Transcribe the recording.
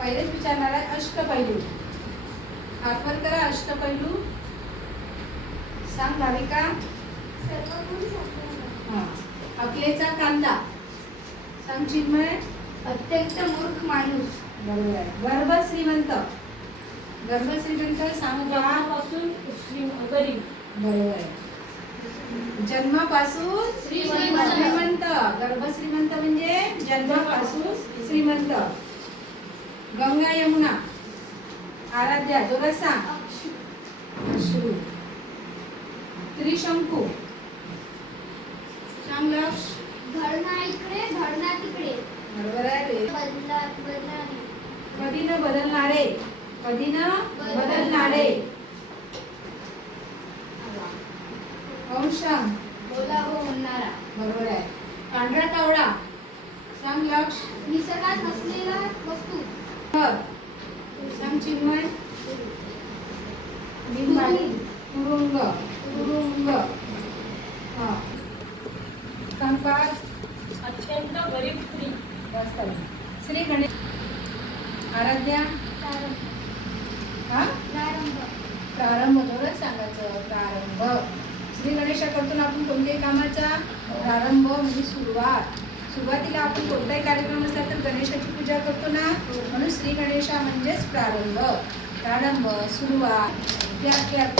पहिलेच विचारणार आहे अष्टपैलू. आठवण करा अष्टपैलू. सांग भाविका. हा. अकलेचा कांदा. सांग चिन्मय. अत्यंत मूर्ख माणूस. बरोबर आहे. गर्भ श्रीमंत. गर्भ श्रीमंत सांग जन्मापासून गरीब. बरोबर आहे. जन्मापासून श्रीमंत. श्रीमंत. गर्भ श्रीमंत म्हणजे जन्मापासून श्रीमंत. गंगा यमुना आराध्या जोरात सांग अश्रू त्रिशंकू. इकडे धरणा तिकडे. बरोबर आहे. रे. बदला बदलाने कधी न बदलणारे कधी न बदलणारे. अंशम चिन्मय तुरुंग. तुरुंग. हा. अत्यंत गरीब स्त्री. श्री गणेश. आराध्या. प्रारंभ हा? प्रारंभ. जोरात सांगायचं. प्रारंभ. श्री गणेशा करतो आपण कोणत्याही कामाचा प्रारंभ म्हणजे सुरुवात. सुरुवातीला आपण कोणताही कार्यक्रम असला तर गणेशाची पूजा करतो ना? म्हणून श्री गणेशा म्हणजेच प्रारंभ. प्रारंभ सुरुवात. त्या